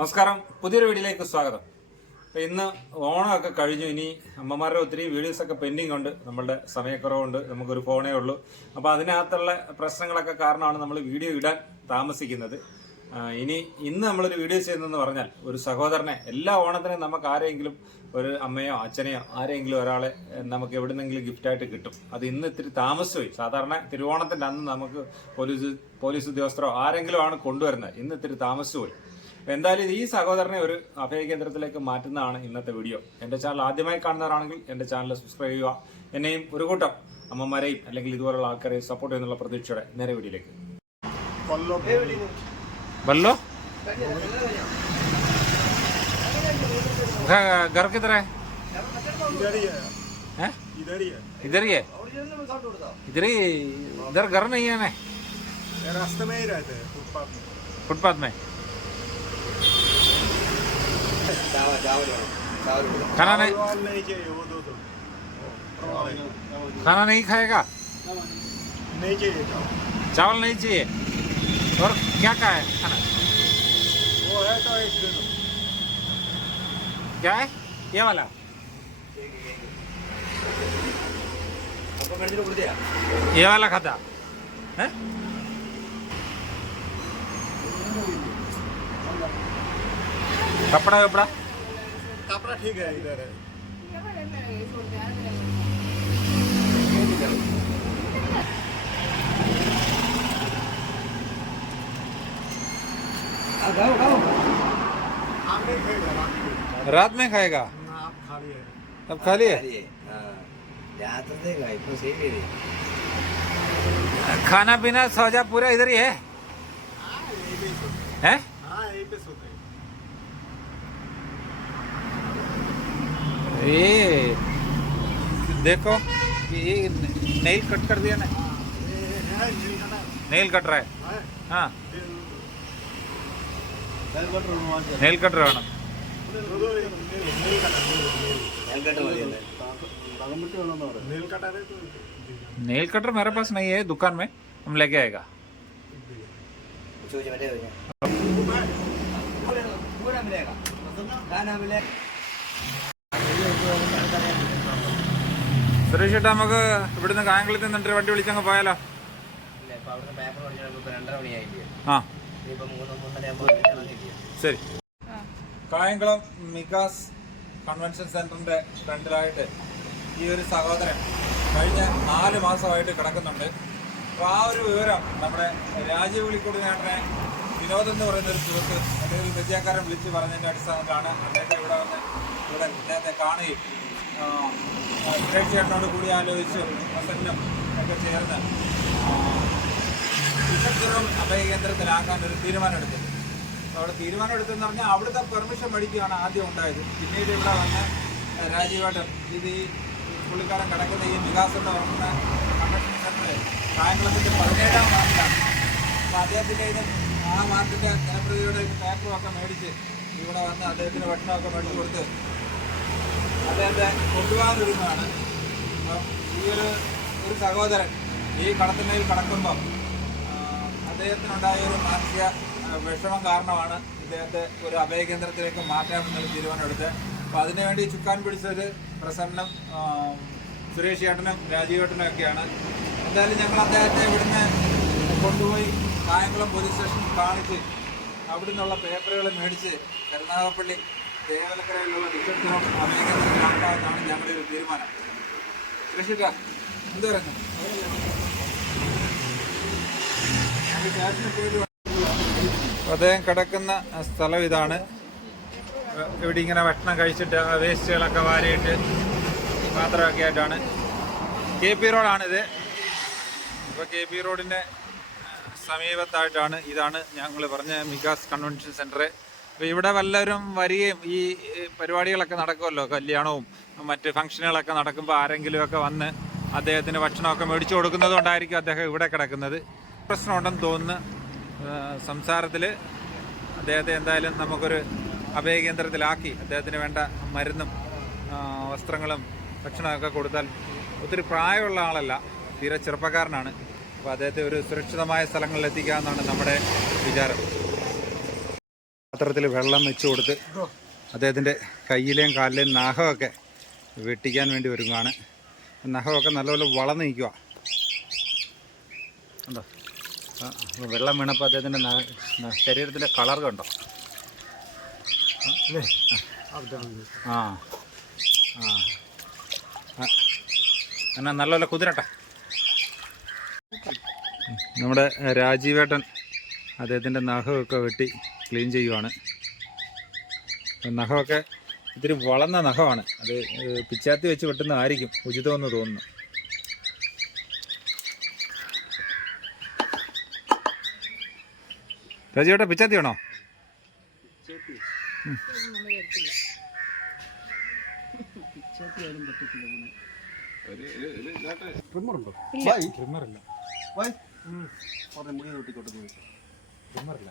നമസ്കാരം. പുതിയൊരു വീഡിയോയിലേക്ക് സ്വാഗതം. ഇന്ന് ഓണമൊക്കെ കഴിഞ്ഞു. ഇനി അമ്മമാരുടെ ഒത്തിരി വീഡിയോസ് ഒക്കെ പെൻഡിങ് ഉണ്ട്. നമ്മളുടെ സമയക്കുറവുണ്ട്. നമുക്കൊരു ഫോണേ ഉള്ളൂ. അപ്പോൾ അതിനകത്തുള്ള പ്രശ്നങ്ങളൊക്കെ കാരണമാണ് നമ്മൾ വീഡിയോ ഇടാൻ താമസിക്കുന്നത്. ഇനി ഇന്ന് നമ്മളൊരു വീഡിയോ ചെയ്യുന്നതെന്ന് പറഞ്ഞാൽ ഒരു സഹോദരനെ എല്ലാ ഓണത്തിനും നമുക്ക് ആരെങ്കിലും ഒരു അമ്മയോ അച്ഛനെയോ ആരെങ്കിലും ഒരാളെ നമുക്ക് എവിടുന്നെങ്കിലും ഗിഫ്റ്റായിട്ട് കിട്ടും. അത് ഇന്ന് ഇത്തിരി താമസിച്ചുപോയി സാധാരണ തിരുവോണത്തിന്റെ അന്ന് നമുക്ക് പോലീസ് പോലീസ് ഉദ്യോഗസ്ഥരോ ആരെങ്കിലും ആണ് കൊണ്ടുവരുന്നത്. ഇന്ന് ഇത്തിരി അപ്പൊ എന്തായാലും ഈ സഹോദരനെ ഒരു അഭയ കേന്ദ്രത്തിലേക്ക് മാറ്റുന്നതാണ് ഇന്നത്തെ വീഡിയോ എന്റെ ചാനൽ ആദ്യമായി കാണുന്നവരാണെങ്കിൽ എന്റെ ചാനൽ സബ്സ്ക്രൈബ് ചെയ്യുക എന്നെയും ഒരു കൂട്ടം അമ്മമാരെയും അല്ലെങ്കിൽ ഇതുപോലുള്ള ആൾക്കാരെയും സപ്പോർട്ട് ചെയ്യുന്നുള്ള പ്രതീക്ഷയോടെ നേരെ വീഡിയോയിലേക്ക് बल्लो घर किधर है इधर ही है हैं? इधर ही है इधर ही है इधर ही इधर घर नहीं है ना ये रास्ते में ही रहते हैं फुटपाथ में फुटपाथ में खाना नहीं खाना नहीं खाएगा? नहीं चाहिए चावल नहीं चाहिए। और क्या क्या है? खाना। वो है तो एक क्या है? ये वाला। ये वाला खाता। है? कपड़ा वपड़ा कपड़ा? ठीक है इधर है। रात में। खाएगा? तब खा लिए। खाना पीना सौजा पूरा इधर ही है? हाँ, हैं? हाँ, पे सोते हैं। ये देखो ये नेल कट कर दिया ना। नेल कट रहा है। हाँ। नेल कट रहा नेल कटर मेरे पास नहीं है, दुकान में। हम लेके आएगा। मिलेगा സുരേഷ് ചേട്ടാ നമുക്ക് ഇവിടുന്ന് കായംകുളത്ത് നിന്നിട്ട് വണ്ടി വിളിച്ചങ്ങ് പോയാലോ? ആ. ശരി. കായംകുളം മികാസ് കൺവെൻഷൻ സെന്ററിന്റെ ഫ്രണ്ടിലായിട്ട് ഈ ഒരു സഹോദരൻ കഴിഞ്ഞ നാല് മാസമായിട്ട് കിടക്കുന്നുണ്ട്. അപ്പൊ ആ ഒരു വിവരം നമ്മുടെ രാജീവ് വിളിക്കൂടി നേട്ടനെ വിനോദ് എന്ന് പറയുന്ന ഒരു സുഹൃത്ത് അല്ലെങ്കിൽ വിദ്യാക്കാരൻ വിളിച്ച് പറഞ്ഞതിന്റെ അടിസ്ഥാനത്തിലാണ് അദ്ദേഹത്തെ ഇവിടെ വന്ന് ഇവിടെ അദ്ദേഹത്തെ കാണുകയും ചേട്ടനോട് കൂടി ആലോചിച്ചും പ്രസന്നം ഒക്കെ ചേർന്ന് അഭയ കേന്ദ്രത്തിലാക്കാൻ ഒരു തീരുമാനമെടുത്തു. അവിടെ തീരുമാനം എടുത്തെന്ന് പറഞ്ഞാൽ അവിടുത്തെ പെർമിഷൻ മേടിക്കുകയാണ് ആദ്യം ഉണ്ടായത്. പിന്നീട് ഇവിടെ വന്ന് രാജീവേട്ടൻ ഇത് ഈ പുള്ളിക്കാരൻ കിടക്കുന്ന ഈ വികാസ് എന്ന് പറയുന്ന കൺവെൻഷൻ കായംകുളത്തിന്റെ പതിനേഴാം വാർഡിലാണ്. അപ്പോൾ അദ്ദേഹത്തിന്റെ ആ വാർഡിന്റെ ജനപ്രതിയുടെ പേപ്പറും ഒക്കെ മേടിച്ച് ഇവിടെ വന്ന് അദ്ദേഹത്തിന്റെ ഭക്ഷണമൊക്കെ മേടിച്ച് കൊടുത്ത് അദ്ദേഹത്തെ കൊണ്ടുപോകാനൊരുങ്ങുകയാണ് അപ്പം ഈ ഒരു ഒരു സഹോദരൻ ഈ കടത്തിനയിൽ കടക്കുമ്പം അദ്ദേഹത്തിനുണ്ടായ ഒരു മാനസിക വിഷമം കാരണമാണ് ഇദ്ദേഹത്തെ ഒരു അഭയകേന്ദ്രത്തിലേക്ക് മാറ്റാമെന്നുള്ള തീരുമാനമെടുത്ത് അപ്പോൾ അതിനുവേണ്ടി ചുക്കാൻ പിടിച്ചത് പ്രസന്നം സുരേഷ് ചേട്ടനും രാജീവ് ചേട്ടനും ഒക്കെയാണ്. എന്തായാലും ഞങ്ങൾ അദ്ദേഹത്തെ ഇവിടുന്ന് കൊണ്ടുപോയി കായംകുളം പോലീസ് സ്റ്റേഷൻ കാണിച്ച് അവിടെ നിന്നുള്ള പേപ്പറുകൾ മേടിച്ച് കരുനാഗപ്പള്ളി ദേവലക്കരയിലുള്ള ഡിസ്ട്രിക്ട് അഭയകേന്ദ്രത്തിലാക്കാമെന്നാണ് ഞങ്ങളുടെ ഒരു തീരുമാനം. ചേട്ടാ എന്ത് പറയുന്നു? അദ്ദേഹം കിടക്കുന്ന സ്ഥലം ഇതാണ്. ഇവിടെ ഇങ്ങനെ ഭക്ഷണം കഴിച്ചിട്ട് ആ വേസ്റ്റുകളൊക്കെ വാരിയിട്ട് പാത്രമൊക്കെ ആയിട്ടാണ്. കെ പി റോഡാണിത്. ഇപ്പോൾ കെ പി റോഡിന്റെ സമീപത്തായിട്ടാണ് ഇതാണ് ഞങ്ങൾ പറഞ്ഞ മികാസ് കൺവെൻഷൻ അപ്പോൾ ഇവിടെ വല്ലവരും വരികയും ഈ പരിപാടികളൊക്കെ നടക്കുമല്ലോ? കല്യാണവും മറ്റ് ഫംഗ്ഷനുകളൊക്കെ നടക്കുമ്പോൾ ആരെങ്കിലുമൊക്കെ വന്ന് അദ്ദേഹത്തിന് ഭക്ഷണമൊക്കെ മേടിച്ചു കൊടുക്കുന്നത് കൊണ്ടായിരിക്കും അദ്ദേഹം ഇവിടെ കിടക്കുന്നത്. പ്രശ്നമുണ്ടെന്ന് തോന്നുന്നു. സംസാരത്തിൽ അദ്ദേഹത്തെ എന്തായാലും നമുക്കൊരു അഭയകേന്ദ്രത്തിലാക്കി. അദ്ദേഹത്തിന് വേണ്ട മരുന്നും വസ്ത്രങ്ങളും ഭക്ഷണമൊക്കെ കൊടുത്താൽ ഒത്തിരി പ്രായമുള്ള ആളല്ല. തീരെ ചെറുപ്പക്കാരനാണ്. അപ്പോൾ അദ്ദേഹത്തെ ഒരു സുരക്ഷിതമായ സ്ഥലങ്ങളിൽ എത്തിക്കാമെന്നാണ് നമ്മുടെ വിചാരം. പാത്രത്തിൽ വെള്ളം വെച്ച് കൊടുത്ത് അദ്ദേഹത്തിന്റെ കയ്യിലെയും കാലിലെയും നഖമൊക്കെ വെട്ടിക്കാൻ വേണ്ടി വരുന്നതാണ് നഖമൊക്കെ നല്ലപോലെ വളർന്ന് നിൽക്കുക ഉണ്ടോ? വെള്ളം വീണപ്പോൾ അദ്ദേഹത്തിന്റെ ശരീരത്തിന്റെ കളർ കണ്ടോ? ആ ആ. എന്നാ നല്ലപോലെ കുതിരട്ടെ. നമ്മുടെ രാജീവേട്ടൻ അദ്ദേഹത്തിന്റെ നഖമൊക്കെ വെട്ടി ക്ലീൻ ചെയ്യുവാണ്. നഖമൊക്കെ ഇത്തിരി വളർന്ന നഖമാണ്. അത് പിച്ചാത്തി വെച്ച് വെട്ടുന്നതായിരിക്കും ഉചിതമെന്ന് തോന്നുന്നു. രജിയോട്ടെ പിച്ചാത്തി വേണോ? ട്രിമ്മറുണ്ടോ? ട്രിമ്മറില്ല. ട്രിമ്മറില്ല.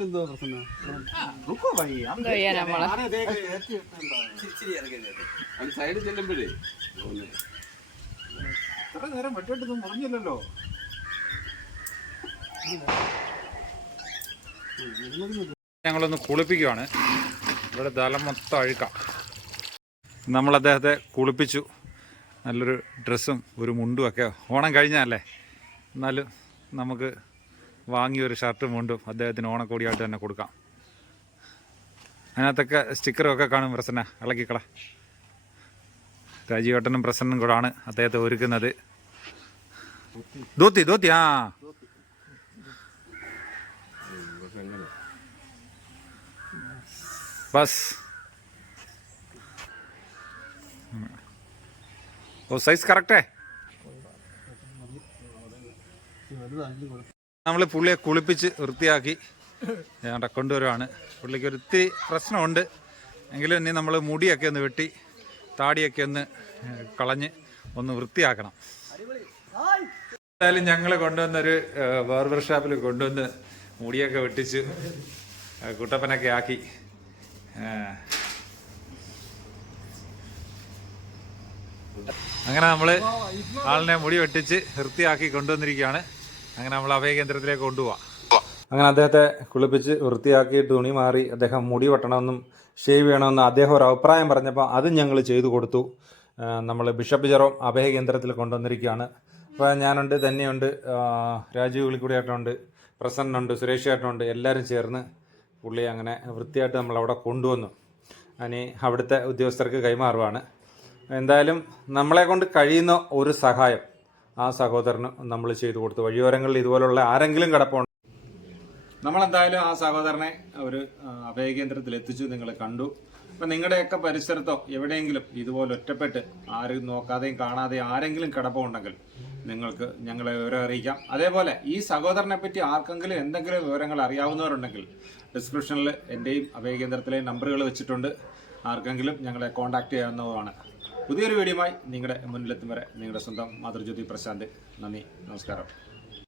എന്തോ. സൈഡിൽ മുറിഞ്ഞില്ലല്ലോ ഞങ്ങളൊന്ന് കുളിപ്പിക്കുവാണ് ഇവിടെ തല മൊത്തം അഴുക്കാം നമ്മൾ അദ്ദേഹത്തെ കുളിപ്പിച്ചു നല്ലൊരു ഡ്രസ്സും ഒരു മുണ്ടും ഒക്കെ ഓണം കഴിഞ്ഞല്ലേ എന്നാലും നമുക്ക് വാങ്ങിയ ഒരു ഷർട്ടും മുണ്ടും അദ്ദേഹത്തിന് ഓണക്കോടിയായിട്ട് തന്നെ കൊടുക്കാം. അതിനകത്തൊക്കെ സ്റ്റിക്കറും ഒക്കെ കാണും പ്രസന്ന ഇളക്കിക്കള. രാജീവേട്ടനും പ്രസന്നും കൂടാണ് അദ്ദേഹത്തെ ഒരുക്കുന്നത്. ധോത്തി ധോത്തി ആ. ബസ്. ഓ സൈസ് കറക്റ്റേ നമ്മൾ പുള്ളിയെ കുളിപ്പിച്ച് വൃത്തിയാക്കി ഞാൻ കൊണ്ടുവരുവാണ്. പുള്ളിക്ക് ഒരു ഇത്തിരി പ്രശ്നമുണ്ട്. എങ്കിലും ഇനി നമ്മൾ മുടിയൊക്കെ ഒന്ന് വെട്ടി താടിയൊക്കെ ഒന്ന് കളഞ്ഞ് ഒന്ന് വൃത്തിയാക്കണം. എന്തായാലും ഞങ്ങൾ കൊണ്ടുവന്നൊരു ബാർബർ ഷാപ്പിൽ കൊണ്ടുവന്ന് മുടിയൊക്കെ വെട്ടിച്ച് കുട്ടപ്പനൊക്കെ ആക്കി അങ്ങനെ നമ്മൾ ആളിനെ മുടി വെട്ടിച്ച് വൃത്തിയാക്കി കൊണ്ടുവന്നിരിക്കുകയാണ്. അങ്ങനെ നമ്മൾ അഭയകേന്ദ്രത്തിലേക്ക് കൊണ്ടുപോവാം. അങ്ങനെ അദ്ദേഹത്തെ കുളിപ്പിച്ച് വൃത്തിയാക്കി തുണി മാറി അദ്ദേഹം മുടി വെട്ടണമെന്നും ഷേവ് ചെയ്യണമെന്നും അദ്ദേഹം ഒരു അഭിപ്രായം പറഞ്ഞപ്പോൾ അത് ഞങ്ങൾ ചെയ്തു കൊടുത്തു. നമ്മൾ ബിഷപ്പ് ജെറോം അഭയകേന്ദ്രത്തിൽ കൊണ്ടുവന്നിരിക്കുകയാണ്. അപ്പോൾ ഞാനുണ്ട് ധന്യയുണ്ട് ആ, രാജീവ് വിളിക്കുടിയേട്ടനുണ്ട് പ്രസന്നുണ്ട് സുരേഷ് ചേട്ടനുണ്ട് എല്ലാവരും ചേർന്ന് പുള്ളി അങ്ങനെ വൃത്തിയായിട്ട് നമ്മളവിടെ കൊണ്ടുവന്നു. അതിന് അവിടുത്തെ ഉദ്യോഗസ്ഥർക്ക് കൈമാറുവാണ്. എന്തായാലും നമ്മളെ കൊണ്ട് കഴിയുന്ന ഒരു സഹായം ആ സഹോദരന് നമ്മൾ ചെയ്തു കൊടുത്തു. വഴിയോരങ്ങളിൽ ഇതുപോലുള്ള ആരെങ്കിലും കിടപ്പുണ്ട്. നമ്മളെന്തായാലും ആ സഹോദരനെ ഒരു അഭയ അഭയകേന്ദ്രത്തിൽ എത്തിച്ചു. നിങ്ങൾ കണ്ടു. അപ്പം നിങ്ങളുടെയൊക്കെ പരിസരത്തോ എവിടെയെങ്കിലും ഇതുപോലെ ഒറ്റപ്പെട്ട് ആരും നോക്കാതെയും കാണാതെയും ആരെങ്കിലും കിടപ്പുണ്ടെങ്കിൽ നിങ്ങൾക്ക് ഞങ്ങളെ വിവരം അറിയിക്കാം. അതേപോലെ ഈ സഹോദരനെ പറ്റി ആർക്കെങ്കിലും എന്തെങ്കിലും വിവരങ്ങൾ അറിയാവുന്നവരുണ്ടെങ്കിൽ ഡിസ്ക്രിപ്ഷനിൽ എന്റെയും അഭയകേന്ദ്രത്തിലെയും നമ്പറുകൾ വെച്ചിട്ടുണ്ട്. ആർക്കെങ്കിലും ഞങ്ങളെ കോൺടാക്ട് ചെയ്യാവുന്നതുമാണ് പുതിയൊരു വീഡിയോയുമായി നിങ്ങളുടെ മുന്നിലെത്തും വരെ നിങ്ങളുടെ സ്വന്തം മാതൃജ്യോതി പ്രശാന്ത്. നന്ദി നമസ്കാരം.